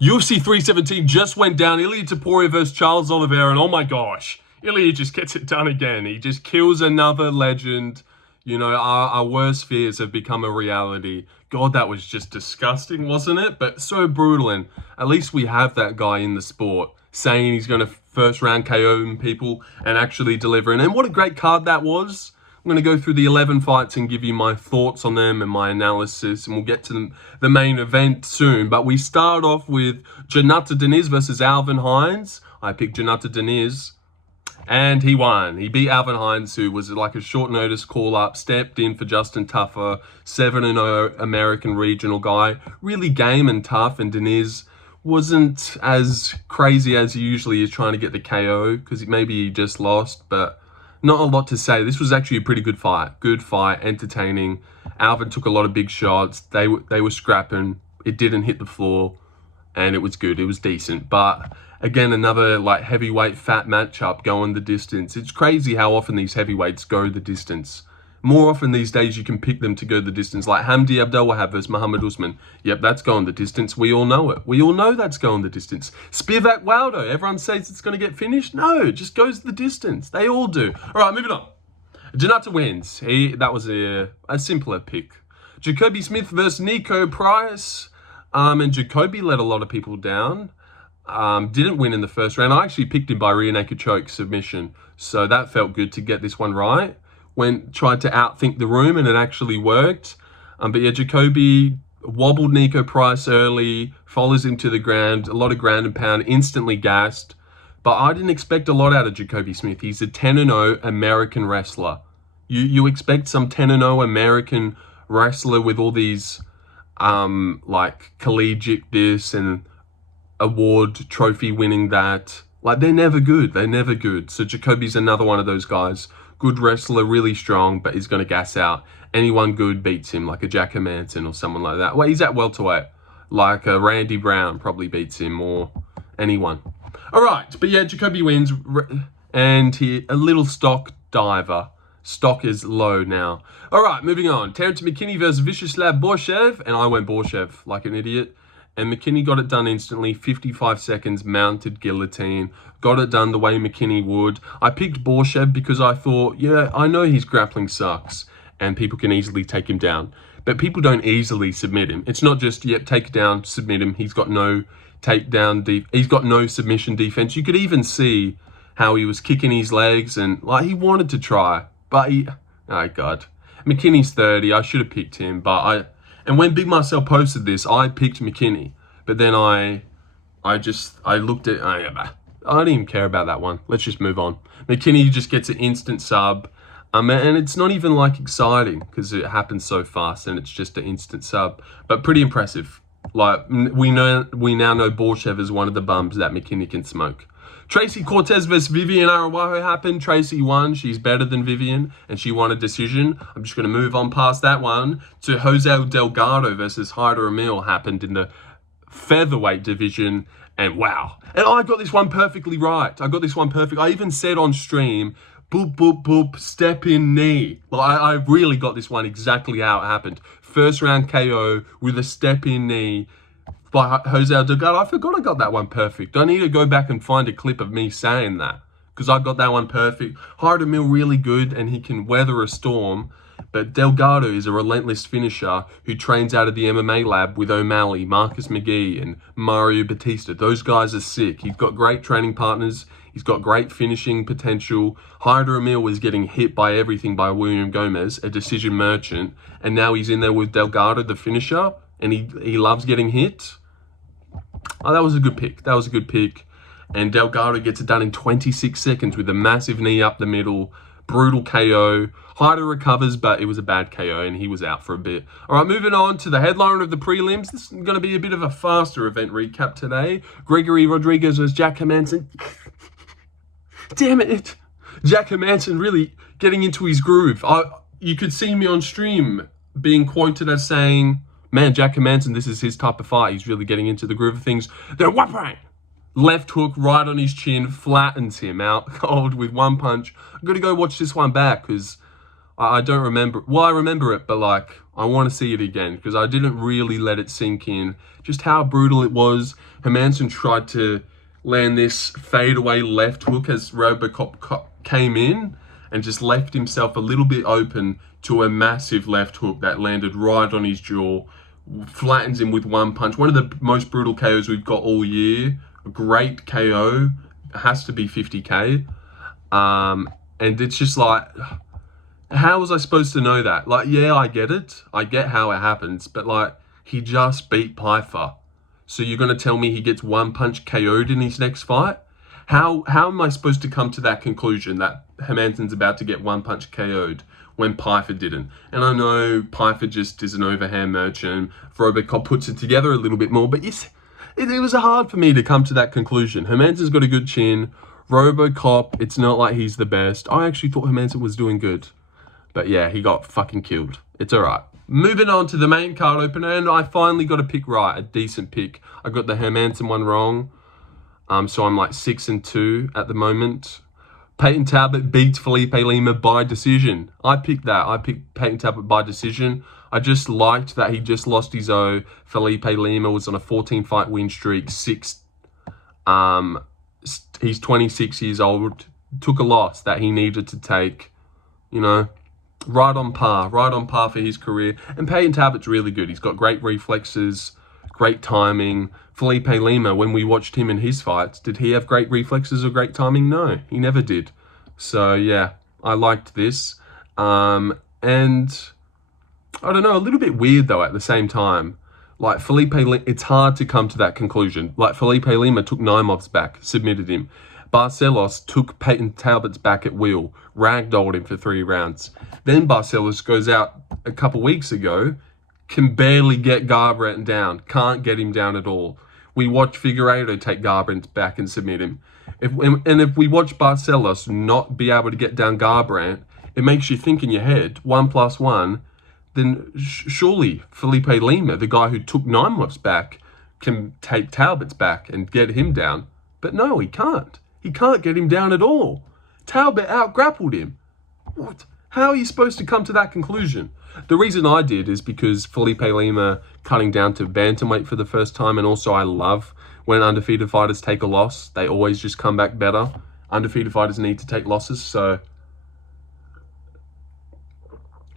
UFC 317 just went down. Ilia Topuria versus Charles Oliveira, and oh my gosh, Ilia just gets it done again. He just kills another legend. You know, our worst fears have become a reality. God, that was just disgusting, wasn't it? But so brutal, and at least we have that guy in the sport saying he's going to first round KO people and actually delivering. And what a great card that was. I'm going to go through the 11 fights and give you my thoughts on them and my analysis, and we'll get to the main event soon. But we start off with Jhonata Diniz versus Alvin Hines. I picked Jhonata Diniz, and he won. He beat Alvin Hines, who was like a short notice call-up, stepped in for Justin Tuffer, 7-0 American regional guy. Really game and tough, and Diniz wasn't as crazy as he usually is trying to get the KO, because maybe he just lost, but not a lot to say. This was actually a pretty good fight. Good fight, entertaining. Alvin took a lot of big shots. They were scrapping. It didn't hit the floor, and it was good. It was decent. But again, another like heavyweight fat matchup going the distance. It's crazy how often these heavyweights go the distance. More often these days, you can pick them to go the distance. Like Hamdi Abdelwahab versus Muhammad Usman. Yep, that's going the distance. We all know it. We all know that's going the distance. Spivak Waldo. Everyone says it's going to get finished. No, it just goes the distance. They all do. All right, moving on. Jhonata wins. That was a simpler pick. Jacobe Smith versus Nico Price. And Jacobe let a lot of people down. Didn't win in the first round. I actually picked him by rear naked choke submission. So that felt good to get this one right. Tried to outthink the room, and it actually worked. But yeah, Jacobe wobbled Nico Price early, follows him to the ground, a lot of ground and pound, instantly gassed. But I didn't expect a lot out of Jacobe Smith. He's a 10-0 American wrestler. You expect some 10-0 American wrestler with all these like collegiate this and award trophy winning that. Like, they're never good. They're never good. So Jacobe's another one of those guys. Good wrestler, really strong, but he's going to gas out. Anyone good beats him, like a Jack Hermansson or someone like that. Well, he's at welterweight. Like a Randy Brown probably beats him, or anyone. All right, but yeah, Jacobe wins, and he a little stock diver. Stock is low now. All right, moving on. Terrence McKinney versus Viacheslav Borschev, and I went Borschev like an idiot. And McKinney got it done instantly, 55 seconds, mounted guillotine. Got it done the way McKinney would. I picked Borschev because I thought, yeah, I know his grappling sucks and people can easily take him down. But people don't easily submit him. It's not just, yep, take it down, submit him. He's got no takedown, he's got no submission defense. You could even see how he was kicking his legs and like he wanted to try. But oh God. McKinney's 30, I should have picked him, but and when Big Marcel posted this, I picked McKinney. But then I looked at, I don't even care about that one. Let's just move on. McKinney just gets an instant sub. And it's not even like exciting because it happens so fast and it's just an instant sub. But pretty impressive. Like we now know Borschev is one of the bums that McKinney can smoke. Tracy Cortez versus Viviane Araujo happened. Tracy won. She's better than Viviane, and she won a decision. I'm just going to move on past that one to Jose Delgado versus Hyder Amil happened in the featherweight division, and wow. And I got this one perfectly right. I got this one perfect. I even said on stream, boop, boop, boop, step in knee. Well, I really got this one exactly how it happened. First round KO with a step in knee by Jose Delgado. I forgot I got that one perfect. I need to go back and find a clip of me saying that because I got that one perfect. Hyder Amil really good and he can weather a storm. But Delgado is a relentless finisher who trains out of the MMA lab with O'Malley, Marcus McGee, and Mario Batista. Those guys are sick. He's got great training partners. He's got great finishing potential. Hyder Amil was getting hit by everything by William Gomez, a decision merchant. And now he's in there with Delgado, the finisher. And he loves getting hit. Oh, that was a good pick. That was a good pick. And Delgado gets it done in 26 seconds with a massive knee up the middle. Brutal KO. Hyder recovers, but it was a bad KO and he was out for a bit. All right, moving on to the headliner of the prelims. This is going to be a bit of a faster event recap today. Gregory Rodriguez versus Jack Hermansson. Damn it. Jack Hermansson really getting into his groove. You could see me on stream being quoted as saying, man, Jack Hermansson, this is his type of fight. He's really getting into the groove of things. Then whap-bang! Left hook right on his chin, flattens him out cold with one punch. I'm going to go watch this one back because I don't remember. Well, I remember it, but like, I want to see it again because I didn't really let it sink in just how brutal it was. Hermansson tried to land this fadeaway left hook as Robocop came in and just left himself a little bit open to a massive left hook that landed right on his jaw, flattens him with one punch. One of the most brutal KOs we've got all year. A great KO. It has to be 50k. And it's just like, how was I supposed to know that? Like, yeah, I get it. I get how it happens. But, like, he just beat Pyfer. So you're going to tell me he gets one punch KO'd in his next fight? How am I supposed to come to that conclusion that Hermansson's about to get one punch KO'd when Pyfer didn't? And I know Pyfer just is an overhand merchant. Robocop puts it together a little bit more. But yes, it was hard for me to come to that conclusion. Hermansson's got a good chin. Robocop, it's not like he's the best. I actually thought Hermansson was doing good. But yeah, he got fucking killed. It's all right. Moving on to the main card opener, and I finally got a pick right, a decent pick. I got the Hermansson one wrong. So I'm like 6-2 at the moment. Payton Talbott beats Felipe Lima by decision. I picked that. I picked Payton Talbott by decision. I just liked that he just lost his O. Felipe Lima was on a 14-fight win streak. He's 26 years old. Took a loss that he needed to take. You know, right on par for his career. And Payton Talbott's really good. He's got great reflexes, great timing. Felipe Lima, when we watched him in his fights, did he have great reflexes or great timing? No, he never did. So yeah, I liked this. And I don't know, a little bit weird though at the same time. Like Felipe Lima, it's hard to come to that conclusion. Like Felipe Lima took Naimov's back, submitted him. Barcelos took Payton Talbott's back at will, ragdolled him for 3 rounds. Then Barcelos goes out a couple weeks ago, can barely get Garbrandt down, can't get him down at all. We watch Figueiredo take Garbrandt back and submit him. If we watch Barcelos not be able to get down Garbrandt, it makes you think in your head, 1 + 1, then surely Felipe Lima, the guy who took Naimov's back, can take Talbott's back and get him down. But no, he can't. He can't get him down at all. Talbott out-grappled him. What? How are you supposed to come to that conclusion? The reason I did is because Felipe Lima cutting down to bantamweight for the first time, and also I love when undefeated fighters take a loss. They always just come back better. Undefeated fighters need to take losses, so...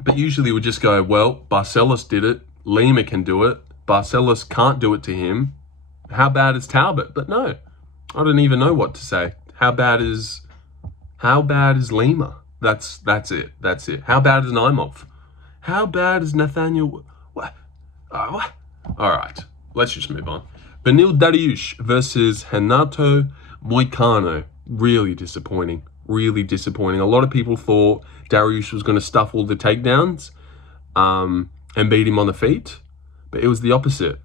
But usually we just go, well, Barcelos did it. Lima can do it. Barcelos can't do it to him. How bad is Talbott? But no, I don't even know what to say. How bad is Lima? That's it. That's it. How bad is Naimov? How bad is Nathaniel? What? What? All right, let's just move on. Beneil Dariush versus Renato Moicano. Really disappointing. Really disappointing. A lot of people thought Dariush was going to stuff all the takedowns and beat him on the feet, but it was the opposite.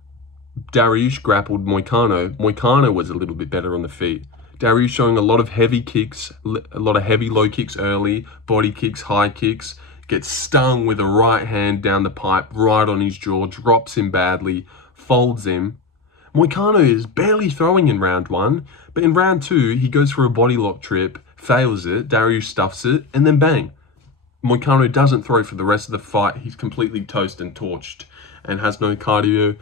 Dariush grappled Moicano. Moicano was a little bit better on the feet. Dariush showing a lot of heavy kicks, a lot of heavy low kicks early, body kicks, high kicks, gets stung with a right hand down the pipe, right on his jaw, drops him badly, folds him. Moicano is barely throwing in round 1, but in round 2, he goes for a body lock trip, fails it, Dariush stuffs it, and then bang. Moicano doesn't throw for the rest of the fight. He's completely toast and torched and has no cardio.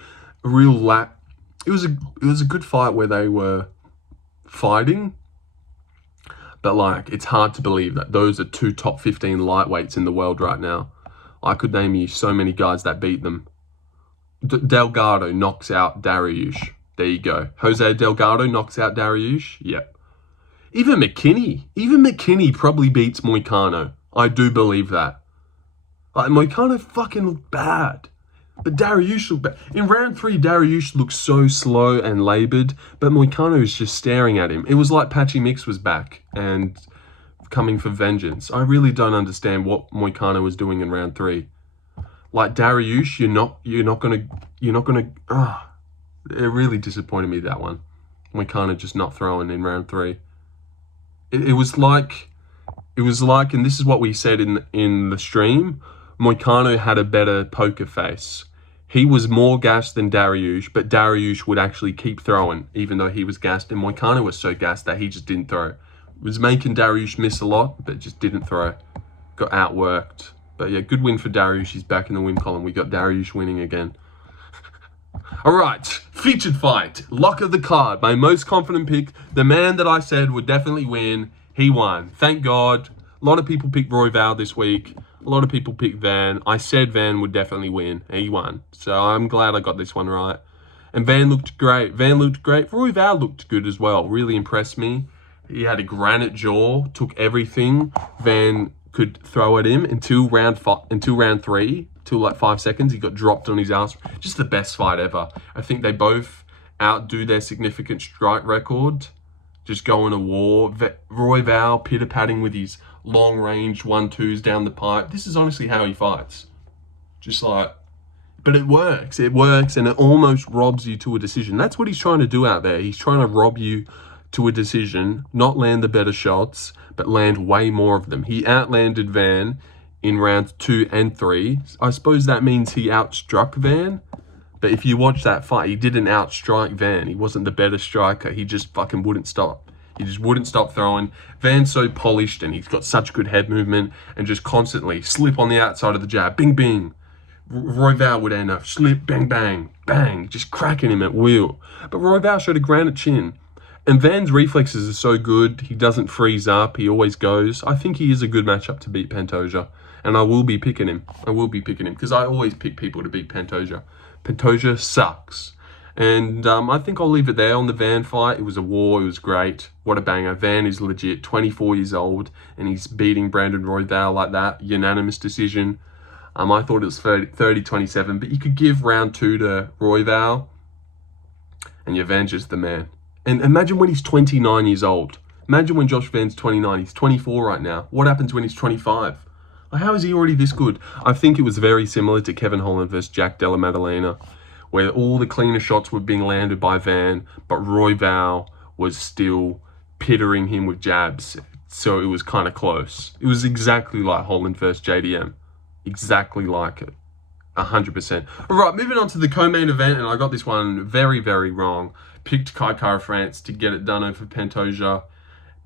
A real lack. It was a good fight where they were fighting, but like it's hard to believe that those are 2 top 15 lightweights in the world right now. I could name you so many guys that beat them. Delgado knocks out Dariush. There you go. Jose Delgado knocks out Dariush. Yep. Even McKinney probably beats Moicano. I do believe that. Like Moicano fucking looked bad. But Dariush looked bad. In round 3, Dariush looked so slow and laboured, but Moicano was just staring at him. It was like Patchy Mix was back and coming for vengeance. I really don't understand what Moicano was doing in round 3. Like Dariush, you're not gonna. It really disappointed me, that one. Moicano just not throwing in round 3. It was like, and this is what we said in the stream. Moicano had a better poker face. He was more gassed than Dariush, but Dariush would actually keep throwing, even though he was gassed. And Moicano was so gassed that he just didn't throw. Was making Dariush miss a lot, but just didn't throw. Got outworked. But yeah, good win for Dariush. He's back in the win column. We got Dariush winning again. All right, featured fight, lock of the card. My most confident pick, the man that I said would definitely win, he won. Thank God. A lot of people picked Royval this week. A lot of people picked Van. I said Van would definitely win, and he won. So I'm glad I got this one right. And Van looked great. Royval looked good as well. Really impressed me. He had a granite jaw, took everything Van could throw at him until round 3. Till like 5 seconds, he got dropped on his ass. Just the best fight ever. I think they both outdo their significant strike record. Just going to war. Royval pitter-patting with his long-range 1-2s down the pipe. This is honestly how he fights. Just like, but it works. It works, and it almost robs you to a decision. That's what he's trying to do out there. He's trying to rob you to a decision, not land the better shots, but land way more of them. He outlanded Van in rounds 2 and 3. I suppose that means he outstruck Van. But if you watch that fight, he didn't outstrike Van. He wasn't the better striker. He just fucking wouldn't stop. He just wouldn't stop throwing. Van's so polished and he's got such good head movement and just constantly slip on the outside of the jab. Bing, bing. Royval would end up slip, bang, bang, bang. Just cracking him at will. But Royval showed a granite chin. And Van's reflexes are so good. He doesn't freeze up. He always goes. I think he is a good matchup to beat Pantoja. And I will be picking him. I will be picking him because I always pick people to beat Pantoja. Pantoja sucks. And I think I'll leave it there on the Van fight. It was a war. It was great. What a banger. Van is legit 24 years old and he's beating Brandon Royval like that. Unanimous decision. I thought it was 30-27, but you could give round 2 to Royval and your Van's just the man. And imagine when he's 29 years old. Imagine when Josh Van's 29. He's 24 right now. What happens when he's 25? How is he already this good? I think it was very similar to Kevin Holland versus Jack Della Maddalena, where all the cleaner shots were being landed by Van, but Royval was still pittering him with jabs. So it was kind of close. It was exactly like Holland versus JDM. Exactly like it. 100%. All right, moving on to the co-main event, and I got this one very, very wrong. Picked Kai Kara-France to get it done over Pantoja.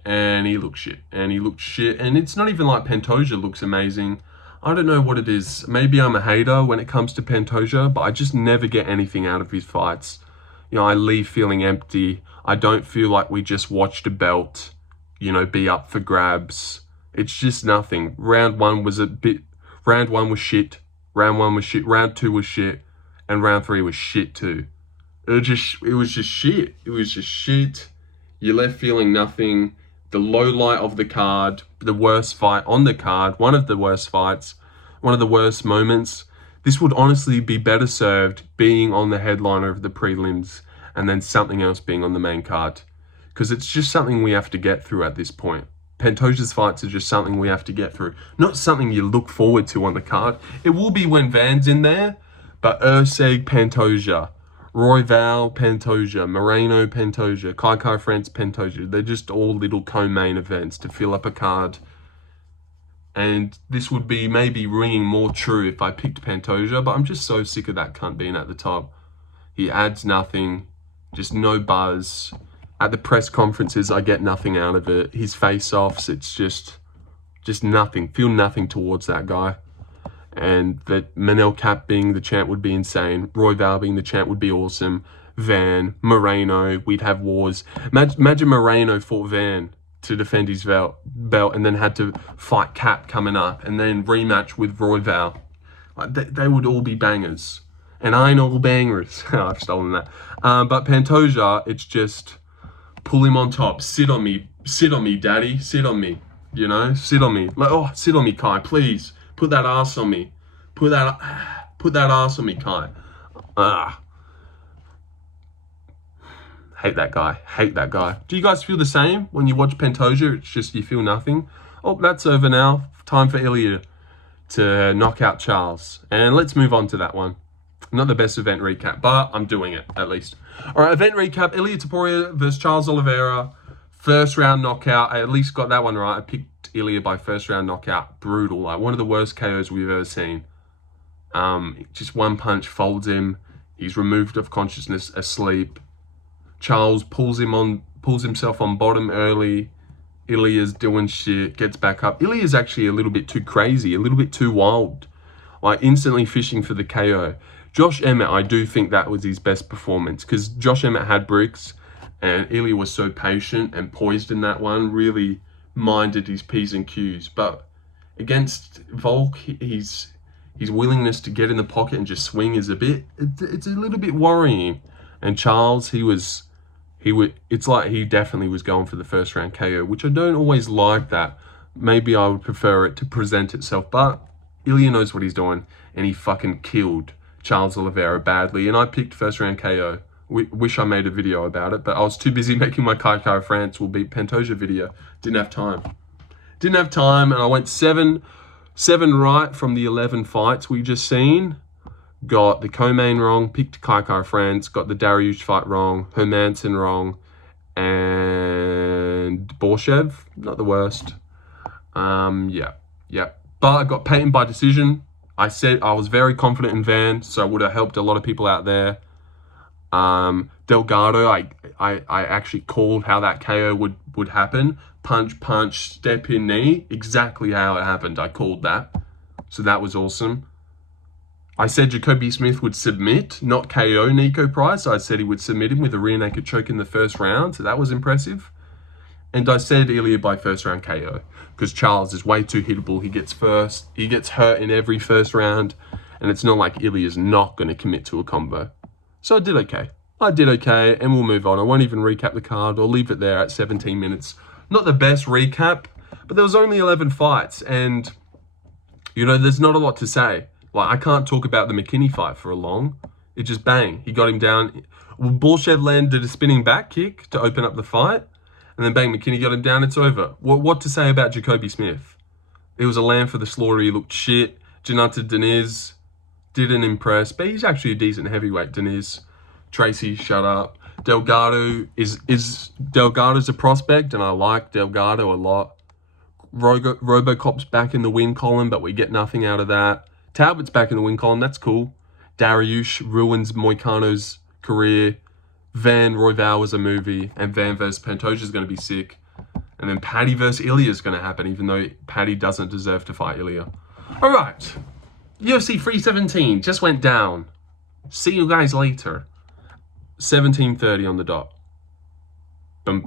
And he looked shit. And it's not even like Pantoja looks amazing. I don't know what it is. Maybe I'm a hater when it comes to Pantoja, but I just never get anything out of his fights. You know, I leave feeling empty. I don't feel like we just watched a belt, you know, be up for grabs. It's just nothing. Round 1 was shit. Round 1 was shit. Round 2 was shit. And round 3 was shit too. It was just shit. You left feeling nothing. The low light of the card, the worst fight on the card, one of the worst fights, one of the worst moments. This would honestly be better served being on the headliner of the prelims and then something else being on the main card. Because it's just something we have to get through at this point. Pantoja's fights are just something we have to get through. Not something you look forward to on the card. It will be when Van's in there, but Erceg, Pantoja, Royval, Pantoja, Moreno, Pantoja, Kai Kara-France, Pantoja. They're just all little co-main events to fill up a card. And this would be maybe ringing more true if I picked Pantoja, but I'm just so sick of that cunt being at the top. He adds nothing, just no buzz. At the press conferences, I get nothing out of it. His face-offs, it's just nothing. Feel nothing towards that guy. And that Manel Cap being the champ would be insane. Royval being the champ would be awesome. Van, Moreno, we'd have wars. Imagine Moreno fought Van to defend his belt and then had to fight Cap coming up and then rematch with Royval. Like, they would all be bangers. And I ain't all bangers. I've stolen that. But Pantoja, it's just pull him on top. Sit on me, daddy. Sit on me. You know, sit on me. Like, oh, sit on me, Kai, please. Put that ass on me. Put that ass on me, Kai. Hate that guy. Do you guys feel the same when you watch Pantoja? It's just you feel nothing. Oh, that's over now. Time for Ilia to knock out Charles. And let's move on to that one. Not the best event recap, but I'm doing it at least. All right, event recap. Ilia Topuria versus Charles Oliveira. First round knockout. I at least got that one right. I picked Ilia by first round knockout. Brutal. Like one of the worst KOs we've ever seen. Just one punch folds him. He's removed of consciousness, asleep. Charles pulls himself on bottom early. Ilia's doing shit, gets back up. Ilia's actually a little bit too crazy, a little bit too wild. Like, instantly fishing for the KO. Josh Emmett, I do think that was his best performance, because Josh Emmett had bricks, and Ilia was so patient and poised in that one, really minded his P's and Q's. But against Volk, his willingness to get in the pocket and just swing is it's a little bit worrying. And Charles, it's like he definitely was going for the first round KO, which I don't always like that. Maybe I would prefer it to present itself, but Ilia knows what he's doing, and he fucking killed Charles Oliveira badly, and I picked first round KO. Wish I made a video about it, but I was too busy making my Kai France will beat Pantoja video. Didn't have time, and I went seven right from the 11 fights we just seen. Got the co-main wrong, picked Kai France, got the Dariush fight wrong, Hermansson wrong, and Borschev, not the worst. Yeah. But I got Payton by decision. I said I was very confident in Van, so I would have helped a lot of people out there. Delgado, I actually called how that KO would happen. Punch, step in knee. Exactly how it happened. I called that. So that was awesome. I said Jacobe Smith would submit, not KO Nico Price. I said he would submit him with a rear naked choke in the first round. So that was impressive. And I said Ilia by first round KO, because Charles is way too hittable. He gets hurt in every first round, and it's not like Ilia's not going to commit to a combo. So I did okay, and we'll move on. I won't even recap the card. I'll leave it there at 17 minutes. Not the best recap, but there was only 11 fights, and, there's not a lot to say. Like, I can't talk about the McKinney fight for a long. It just bang. He got him down. Borschev landed a spinning back kick to open up the fight. And then bang, McKinney got him down. It's over. What to say about Jacobe Smith? It was a lamb for the slaughter. He looked shit. Jhonata Diniz didn't impress, but he's actually a decent heavyweight. Diniz. Tracy, shut up. Delgado Delgado's a prospect, and I like Delgado a lot. Robocop's back in the win column, but we get nothing out of that. Talbott's back in the win column. That's cool. Dariush ruins Moicano's career. Royval was a movie, and Van versus Pantoja is going to be sick. And then Paddy versus Ilia is going to happen, even though Paddy doesn't deserve to fight Ilia. All right. UFC 317 just went down. See you guys later. 17:30 on the dot. Boom, boom.